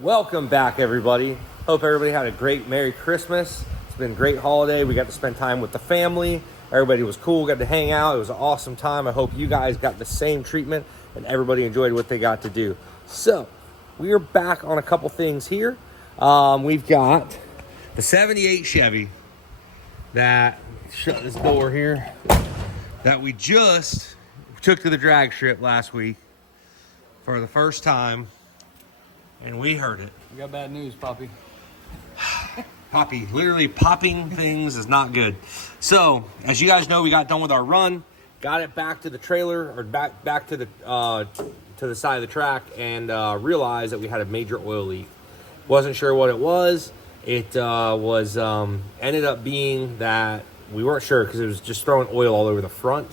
Welcome back, everybody. Hope everybody had a great Merry Christmas. It's been a great holiday. We got to spend time with the family. Everybody was cool, got to hang out. It was an awesome time. I hope you guys got the same treatment and everybody enjoyed what they got to do. So, we are back on a couple things here. We've got the 78 Chevy that, shut this door here, that we just took to the drag strip last week for the first time. And we heard it. We got bad news, Poppy. Poppy, literally popping things is not good. So, as you guys know, we got done with our run, got it back to the trailer, or back to the side of the track, and realized that we had a major oil leak. Wasn't sure what it was. It ended up being that we weren't sure because it was just throwing oil all over the front.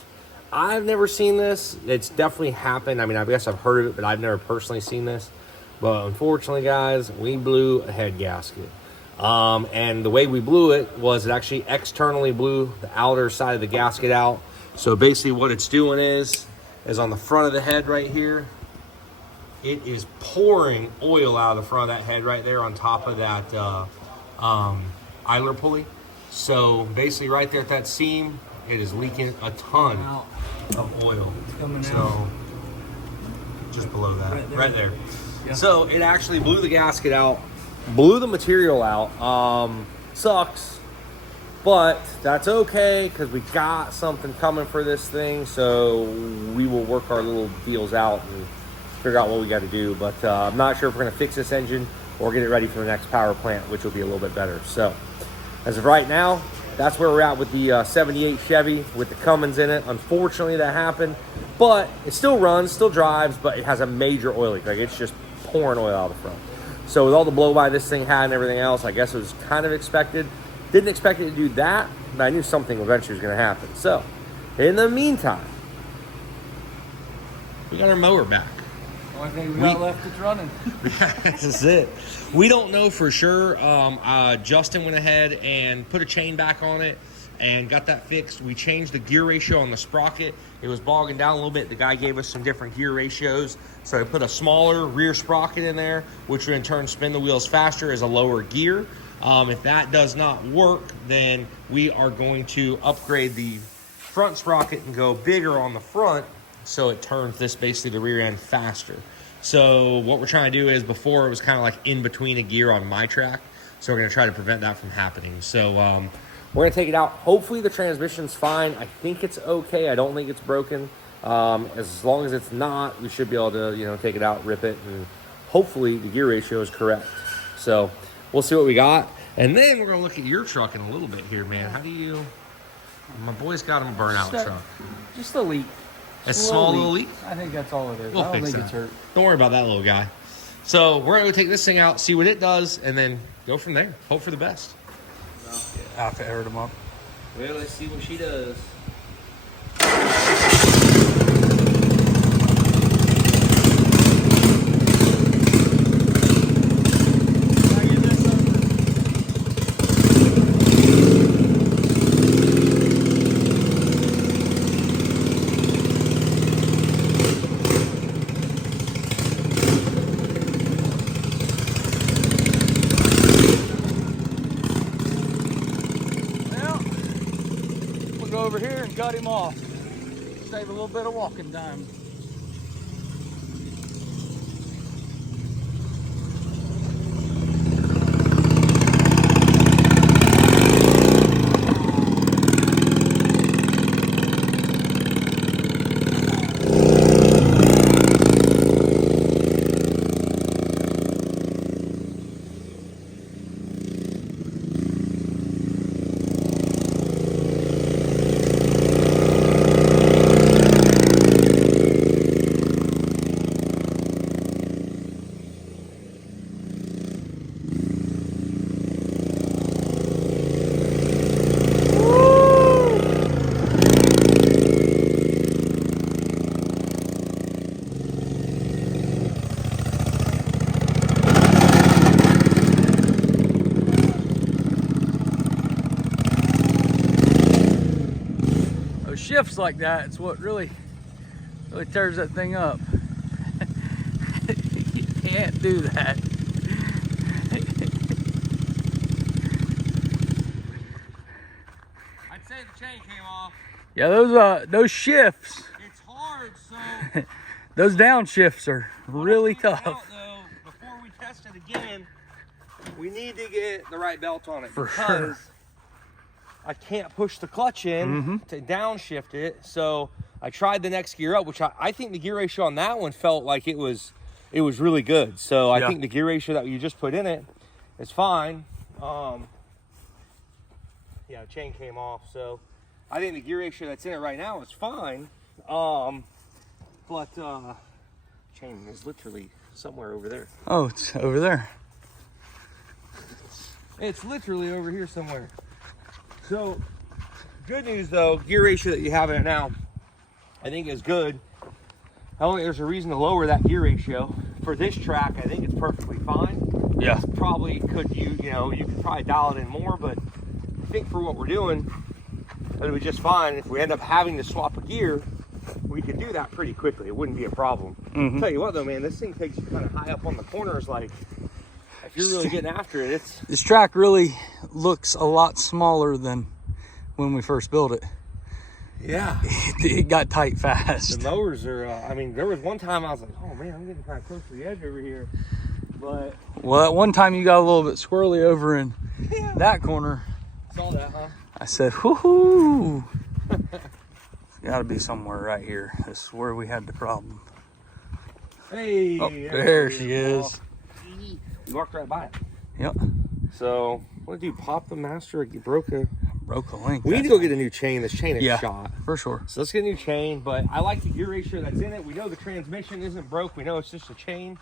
I've never seen this. It's definitely happened. I mean, I guess I've heard of it, but I've never personally seen this. But unfortunately, guys, we blew a head gasket. And the way we blew it was it actually externally blew the outer side of the gasket out. So basically what it's doing is on the front of the head right here, it is pouring oil out of the front of that head right there on top of that idler pulley. So basically right there at that seam, it is leaking a ton of oil. So just below that, right there. Yeah. So it actually blew the gasket out, blew the material out. Sucks, but that's okay because we got something coming for this thing. So we will work our little deals out and figure out what we got to do. But I'm not sure if we're going to fix this engine or get it ready for the next power plant, which will be a little bit better. So as of right now, that's where we're at with the 78 Chevy with the Cummins in it. Unfortunately, that happened, but it still runs, still drives, but it has a major oil leak. Like, it's just pouring oil out of the front. So with all the blow by this thing had and everything else, I guess it was kind of expected. Didn't expect it to do that, but I knew something eventually was going to happen. So in the meantime, we got our mower back. Only thing we got left is running. This is it. We don't know for sure. Justin went ahead and put a chain back on it and got that fixed. We changed the gear ratio on the sprocket. It was bogging down a little bit. The guy gave us some different gear ratios. So I put a smaller rear sprocket in there, which would in turn spin the wheels faster as a lower gear. If that does not work, then we are going to upgrade the front sprocket and go bigger on the front so it turns this basically the rear end faster. So what we're trying to do is, before it was kind of like in between a gear on my track. So we're going to try to prevent that from happening. So we're going to take it out. Hopefully the transmission's fine. I think it's okay. I don't think it's broken. As long as it's not, we should be able to, take it out, rip it, and hopefully the gear ratio is correct. So we'll see what we got. And then we're going to look at your truck in a little bit here, man. How do you... My boy's got him a burnout truck. Just a leak. A small little leak? I think that's all it is. We'll I don't fix think that. it's hurt. Don't worry about that little guy. So we're going to take this thing out, see what it does, and then go from there. Hope for the best. I fired him up. Well, let's see what she does. Over here and cut him off. Save a little bit of walking time. Shifts like that, it's what really tears that thing up. You can't do that. chain came off. Yeah, those shifts, It's hard, so those downshifts are really tough. Out, though, before we test it again, we need to get the right belt on it For because sure. I can't push the clutch in to downshift it. So I tried the next gear up, which I think the gear ratio on that one felt like it was really good. So I think the gear ratio that you just put in it is fine. Yeah, the chain came off, so I think the gear ratio that's in it right now is fine. But chain is literally somewhere over there. Oh, it's over there. It's literally over here somewhere. So, good news though, gear ratio that you have in it now, I think is good. I don't think there's a reason to lower that gear ratio. For this track, I think it's perfectly fine. Yeah. Probably could you could probably dial it in more, but I think for what we're doing, it'll be just fine. If we end up having to swap a gear, we could do that pretty quickly. It wouldn't be a problem. Tell you what though, man, this thing takes you kind of high up on the corners. Like, if you're really getting after it, it's... This track really looks a lot smaller than when we first built it. Yeah. It got tight fast. The mowers are, I mean, there was one time I was like, oh man, I'm getting kind of close to the edge over here. But... Well, at one time you got a little bit squirrely over in that corner. Saw that, huh? I said, whoo-hoo. It's got to be somewhere right here. This is where we had the problem. Hey! Oh, there she is. You walked right by it. Yep. So, what did you pop the master? You broke a link. We need to go get a new chain. This chain is shot. For sure. So let's get a new chain, but I like the gear ratio that's in it. We know the transmission isn't broke. We know it's just a chain.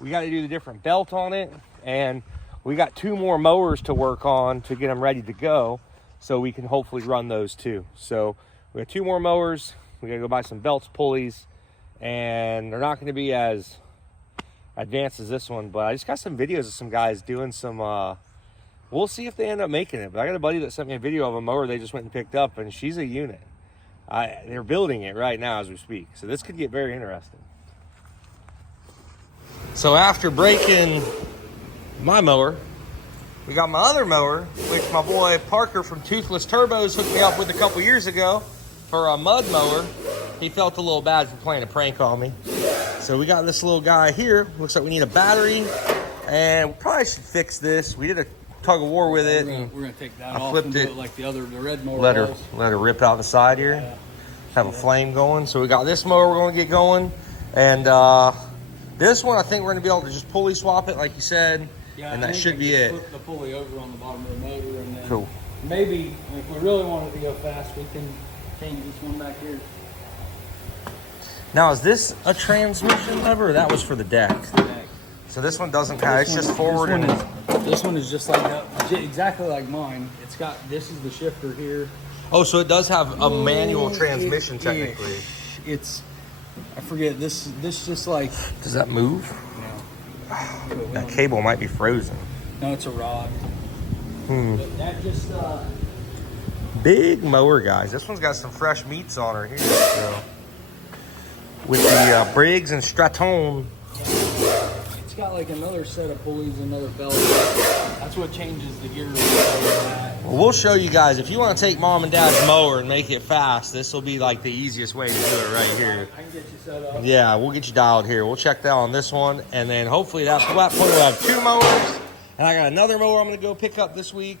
We got to do the different belt on it, and we got 2 more mowers to work on to get them ready to go, so we can hopefully run those too. So we got 2 more mowers. We got to go buy some belts, pulleys, and they're not going to be as advanced as this one, but I just got some videos of some guys doing some we'll see if they end up making it. But I got a buddy that sent me a video of a mower they just went and picked up, and she's a unit. They're building it right now as we speak, so this could get very interesting. So after breaking my mower, we got my other mower, which my boy Parker from Toothless Turbos hooked me up with a couple years ago for a mud mower. He felt a little bad for playing a prank on me. So we got this little guy here. Looks like we need a battery, and we probably should fix this. We did a tug of war with it. We're gonna take that I off flipped and do it. it like the red mower Let does. her rip out the side here. Yeah. Have a flame going. So we got this mower we're going to get going, and this one I think we're going to be able to just pulley swap it like you said, Yeah, and I that think should I be can it. Flip the pulley over on the bottom of the motor, and then Cool. maybe if we really wanted to go fast, we can change this one back here. Now is this a transmission lever, or that was for the deck? So this one doesn't count. It's just forward and This one is just like that, exactly like mine. It's got, this is the shifter here. oh, so it does have a manual transmission technically. It's, I forget, this just like, Does that move? no. That cable might be frozen. No, it's a rod. But that just, Big mower, guys. This one's got some fresh meats on her here. So. With the Briggs and Straton. it's got like another set of pulleys, another belt. That's what changes the gear. Well, we'll show you guys. If you want to take mom and dad's mower and make it fast, this will be like the easiest way to do it right here. I can get you set up. Yeah, we'll get you dialed here. We'll check that on this one. And then hopefully at that point we'll have 2 mowers. And I got another mower I'm going to go pick up this week.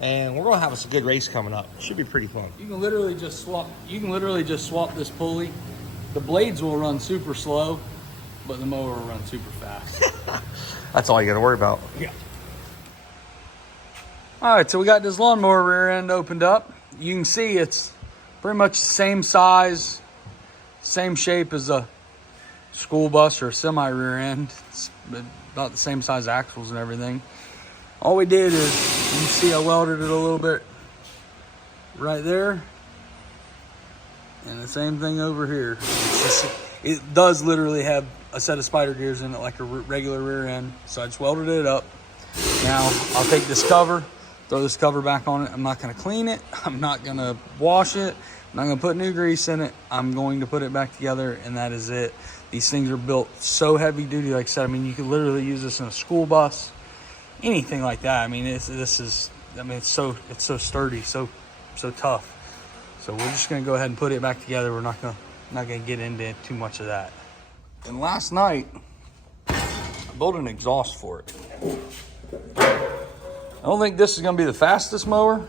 And we're going to have us a good race coming up. Should be pretty fun. You can literally just swap this pulley. The blades will run super slow, but the mower will run super fast. That's all you got to worry about. Yeah. All right, so we got this lawnmower rear end opened up. You can see it's pretty much the same size, same shape as a school bus or a semi rear end. It's about the same size axles and everything. All we did is, you see I welded it a little bit right there. And the same thing over here. It does literally have a set of spider gears in it like a regular rear end. So I just welded it up. Now I'll take this cover, throw this cover back on it. I'm not gonna clean it. I'm not gonna wash it. I'm not gonna put new grease in it. I'm going to put it back together, and that is it. These things are built so heavy duty, like I said. I mean, you could literally use this in a school bus, anything like that. I mean, it's so sturdy, so tough. So we're just gonna go ahead and put it back together. We're not gonna get into too much of that. And last night, I built an exhaust for it. I don't think this is gonna be the fastest mower,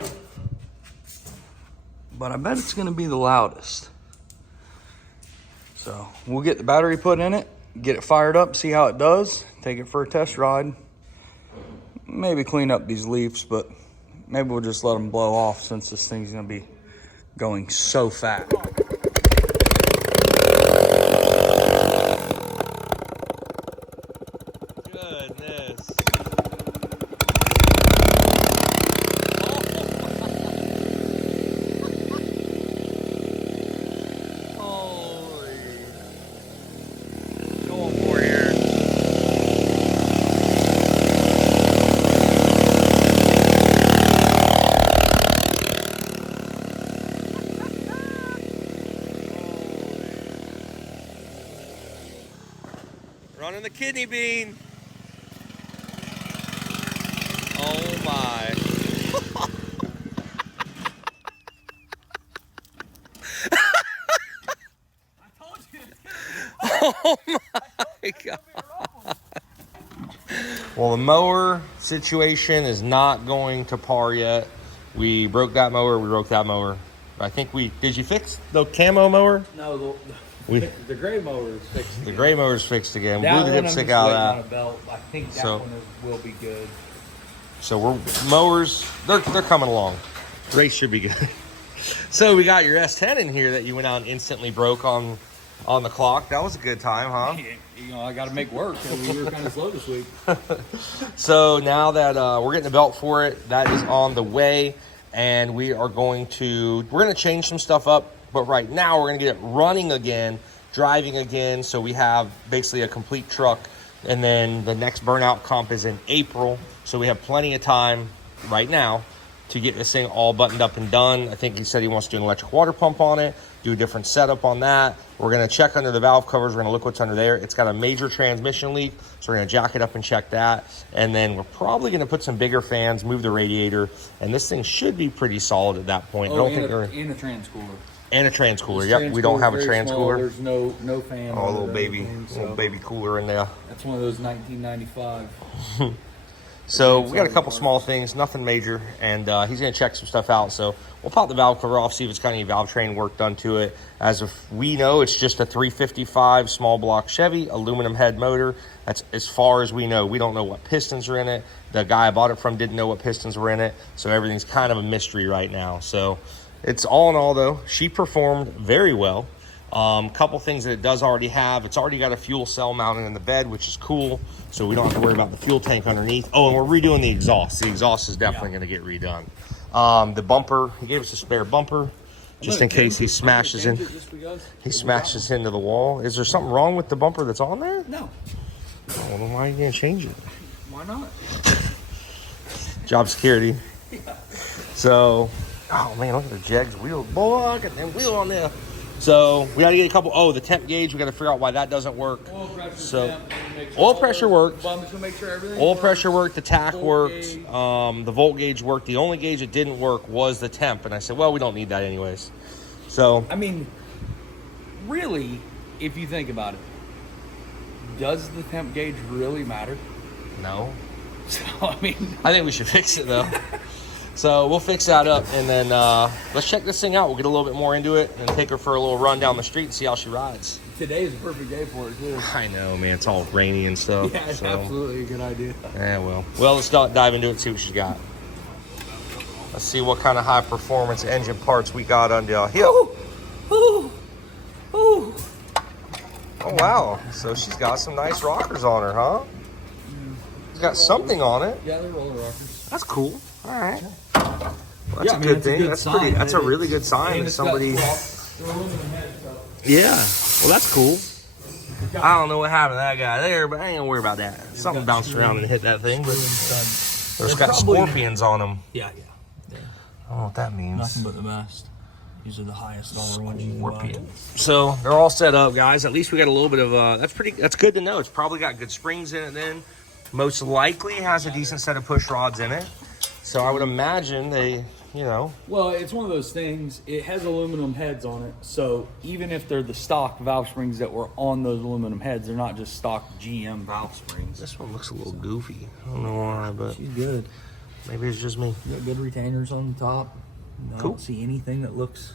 but I bet it's gonna be the loudest. So we'll get the battery put in it, get it fired up, see how it does, take it for a test ride. Maybe clean up these leaves, but maybe we'll just let them blow off since this thing's gonna be going so fast. Goodness. Holy. Going for here. Running the kidney bean. Oh my. Oh my God. Well, the mower situation is not going to par yet. We broke that mower. I think did you fix the camo mower? No, the gray mower is fixed. The gray mower's fixed again. That Blew the dipstick out of that. belt. I think that one will be good. So mowers, they're coming along. Race should be good. So we got your S10 in here that you went out and instantly broke on the clock. That was a good time, huh? You know, I got to make work. We were kind of slow this week. So now that we're getting a belt for it, that is on the way, and we're going to change some stuff up. But right now we're going to get it running again, driving again, so we have basically a complete truck. And then the next Burnout comp is in April, so we have plenty of time right now to get this thing all buttoned up and done. I think he said he wants to do an electric water pump on it, do a different setup on that. We're going to check under the valve covers. We're going to look what's under there. It's got a major transmission leak, so we're going to jack it up and check that. And then we're probably going to put some bigger fans, move the radiator, and this thing should be pretty solid at that point. And a trans cooler. And a trans cooler. Yep, we don't have a trans cooler. There's no fan. Oh, little baby cooler in there. That's one of those 1995. So we got a couple small things, nothing major, and he's going to check some stuff out. So we'll pop the valve cover off, see if it's got any valve train work done to it. As if we know, it's just a 355 small block Chevy, aluminum head motor. That's as far as we know. We don't know what pistons are in it. The guy I bought it from didn't know what pistons were in it, so everything's kind of a mystery right now. So it's all in all, though, she performed very well. Couple things that it does already have. It's already got a fuel cell mounted in the bed, which is cool, so we don't have to worry about the fuel tank underneath. Oh, and we're redoing the exhaust. The exhaust is definitely going to get redone. The bumper, he gave us a spare bumper just in case he smashes into the wall. Is there something wrong with the bumper that's on there? No. Oh, well, then why are you going to change it? Why not? Job security. So, oh man, look at the Jegs wheel. Boy, look at that wheel on there. So we got to get a couple. Oh, the temp gauge. We got to figure out why that doesn't work. Oil pressure worked. Oil pressure worked. The tach worked. The volt gauge worked. The only gauge that didn't work was the temp. And I said, well, we don't need that anyways. So I mean, really, if you think about it, does the temp gauge really matter? No. So I think we should fix it though. So we'll fix that up, and then let's check this thing out. We'll get a little bit more into it and take her for a little run down the street and see how she rides. Today is a perfect day for it, too. I know, man. It's all rainy and stuff. Yeah, it's absolutely a good idea. Yeah, well, let's dive into it and see what she's got. Let's see what kind of high-performance engine parts we got under here. Ooh. Oh, wow. So she's got some nice rockers on her, huh? She's got something on it. Yeah, they're roller rockers. That's cool. All right. Well, that's a good thing. That's a really good sign that somebody. Yeah. Well, that's cool. I don't know what happened to that guy there, but I ain't gonna worry about that. Something bounced around and hit that thing, but there's got scorpions on them. Yeah. I don't know what that means. Nothing but the best. These are the highest dollar ones you can buy. So they're all set up, guys. At least we got a little bit of that's good to know. It's probably got good springs in it then. Most likely has a decent set of push rods in it. So I would imagine they you know. Well, it's one of those things. It has aluminum heads on it, so even if they're the stock valve springs that were on those aluminum heads, they're not just stock GM valve springs. This one looks a little goofy. I don't know why, but She's good. maybe it's just me. You got good retainers on the top. I Cool. don't see anything that looks.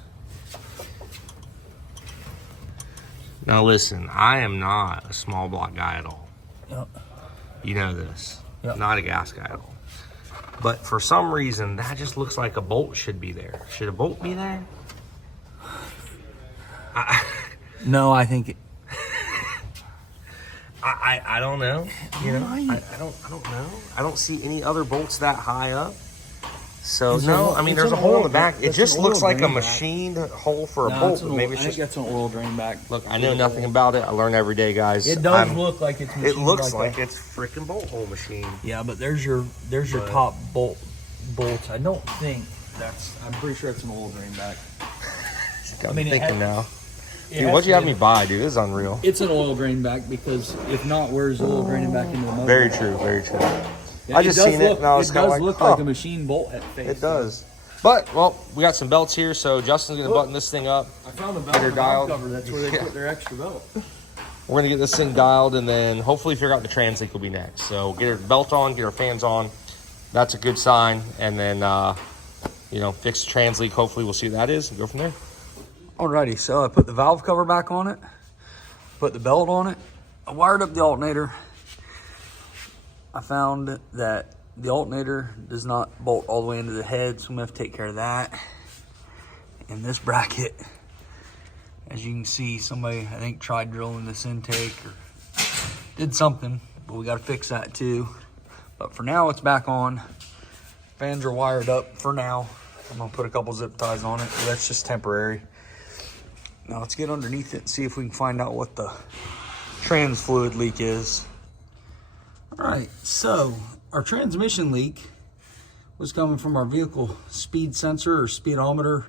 Now listen, I am not a small block guy at all. Yep. You know this. Yep. Not a gas guy at all. But for some reason, that just looks like a bolt should be there. Should a bolt be there? No, I think it, I don't know. You know, I don't know. I don't see any other bolts that high up. So no, I mean there's a hole in the back. It just looks like a machined hole for a bolt. But maybe it's I just. think that's an oil drain back. Look, I know nothing about it. I learn every day, guys. It does look like it's. It looks like like it's freaking bolt hole machine. Yeah, but there's your top bolt. I don't think that's. I'm pretty sure it's an oil drain back. Got me thinking now. It Dude, has what'd you to have be- me buy, dude? This is unreal. It's an oil drain back because if not, where's the oil draining back into the motor? Very true, very true. Yeah, I just does seen it look- and I was it kind of does like, look oh, like a machine bolt at face. it does. But, well, we got some belts here, so Justin's going to button this thing up. I found a Get belt her and dialed. valve cover. That's where they Yeah. put their extra belt. We're going to get this thing dialed and then hopefully figure out the trans leak will be next. So get her belt on, get her fans on. That's a good sign. And then, you know, fix the trans leak. Hopefully we'll see what that is and go from there. Alrighty, so I put the valve cover back on it, put the belt on it, I wired up the alternator. I found that the alternator does not bolt all the way into the head, so I'm gonna have to take care of that. And this bracket, as you can see, somebody I think tried drilling this intake or did something, but we gotta fix that too. But for now, it's back on. Fans are wired up for now. I'm gonna put a couple zip ties on it, but that's just temporary. Now let's get underneath it and see if we can find out what the trans fluid leak is. All right, so our transmission leak was coming from our vehicle speed sensor or speedometer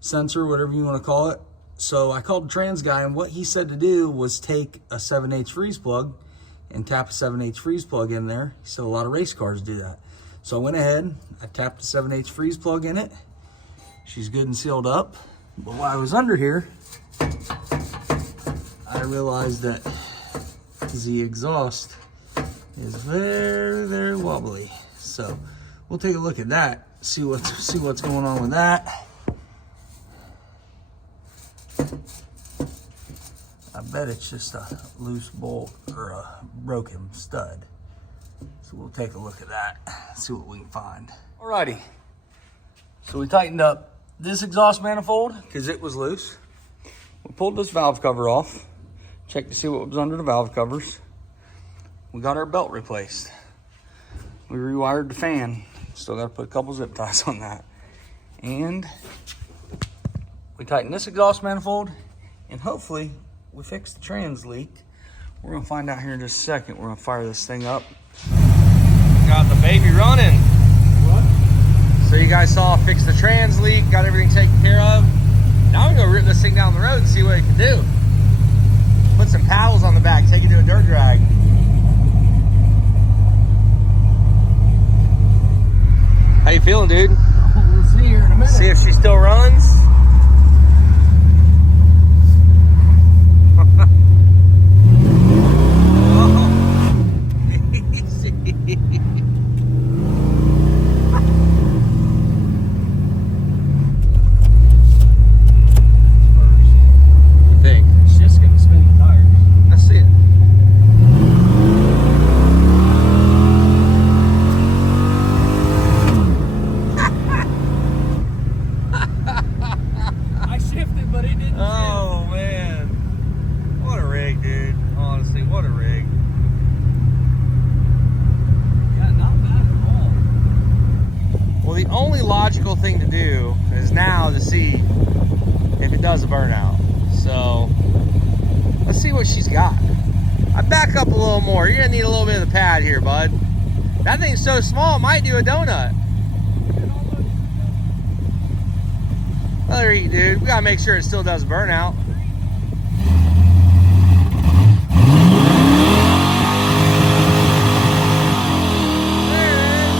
sensor, whatever you want to call it. So I called the trans guy, and what he said to do was take a 7/8 freeze plug and tap a 7/8 freeze plug in there. He said a lot of race cars do that. So I went ahead, I tapped the 7/8 freeze plug in it. She's good and sealed up. But while I was under here, I realized that the exhaust is very, very wobbly. So we'll take a look at that, see what's going on with that. I bet it's just a loose bolt or a broken stud. So we'll take a look at that, see what we can find. Alrighty, so we tightened up this exhaust manifold because it was loose. We pulled this valve cover off, checked to see what was under the valve covers. We got our belt replaced. We rewired the fan. Still got to put a couple zip ties on that. And we tightened this exhaust manifold, and hopefully we fixed the trans leak. We're gonna find out here in just a second. We're gonna fire this thing up. Got the baby running. What? So you guys saw fix the trans leak, got everything taken care of. Now I'm gonna rip this thing down the road and see what it can do. Put some paddles on the back, take it to a dirt drag. How you feeling, dude? We'll see here in a minute. See if she still runs. It's just gonna spin the tires. Let's see it. I shifted, but it didn't Oh man, what a rig, dude. Honestly, what a rig. Yeah, not bad at all. Well, the only logical thing to do is now to see if it does a burnout. So let's see what she's got. I back up a little more. You're gonna need a little bit of the pad here, bud. That thing's so small, it might do a donut. Let her eat, dude. We gotta make sure it still does burnout. There it is.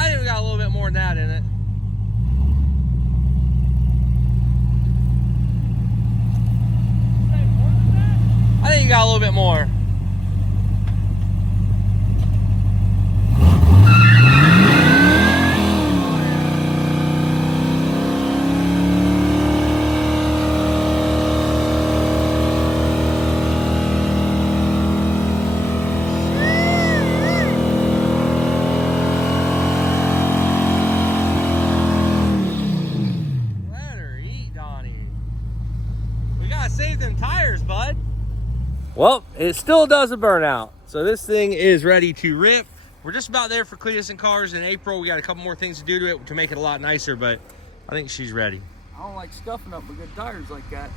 I think we got a little bit more than that in it. I think you got a little bit more. Save them tires, bud. Well, it still does a burnout. So this thing is ready to rip. We're just about there for Cletus and Cars in April. We got a couple more things to do to it to make it a lot nicer, but I think she's ready. I don't like stuffing up with good tires like that.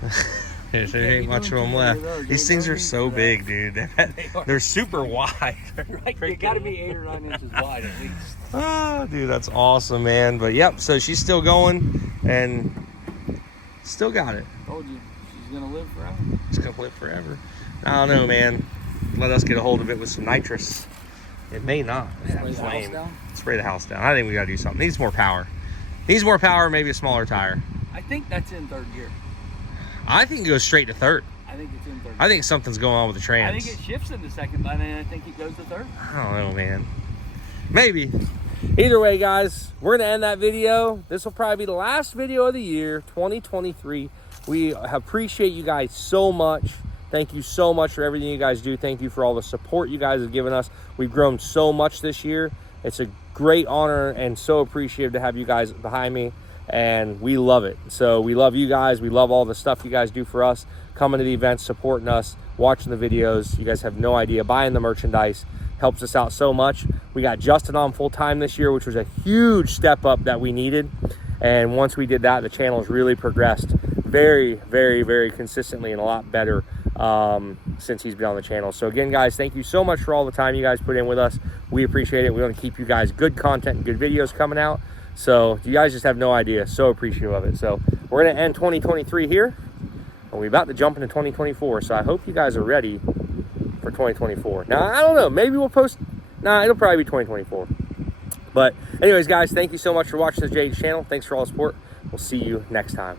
Yeah, there ain't much of them left. These things are so big, dude. They're super wide. Right, they gotta be 8 or 9 inches wide at least. Oh, dude, that's awesome, man. But yep, so she's still going and still got it. Told you. Gonna live forever. It's gonna live forever. I don't know, man. Let us get a hold of it with some nitrous. It may not. Spray the house down? Spray the house down. I think we gotta do something. Needs more power. Needs more power, maybe a smaller tire. I think that's in 3rd gear. I think it goes straight to 3rd. I think it's in 3rd. I think something's going on with the trans. I think it shifts into 2nd, but I think it goes to 3rd. I don't know, man. Maybe. Either way, guys, we're gonna end that video. This will probably be the last video of the year, 2023. We appreciate you guys so much. Thank you so much for everything you guys do. Thank you for all the support you guys have given us. We've grown so much this year. It's a great honor and so appreciative to have you guys behind me, and we love it. So we love you guys. We love all the stuff you guys do for us, coming to the events, supporting us, watching the videos. You guys have no idea. Buying the merchandise helps us out so much. We got Justin on full time this year, which was a huge step up that we needed. And once we did that, the channel has really progressed very, very, very consistently and a lot better since he's been on the channel. So again, guys, thank you so much for all the time you guys put in with us. We appreciate it. We want to keep you guys good content and good videos coming out. So you guys just have no idea. So appreciative of it. So we're going to end 2023 here, and we're about to jump into 2024. So I hope you guys are ready for 2024. Now, I don't know. Maybe we'll post. Nah, it'll probably be 2024. But anyways, guys, thank you so much for watching the JH channel. Thanks for all the support. We'll see you next time.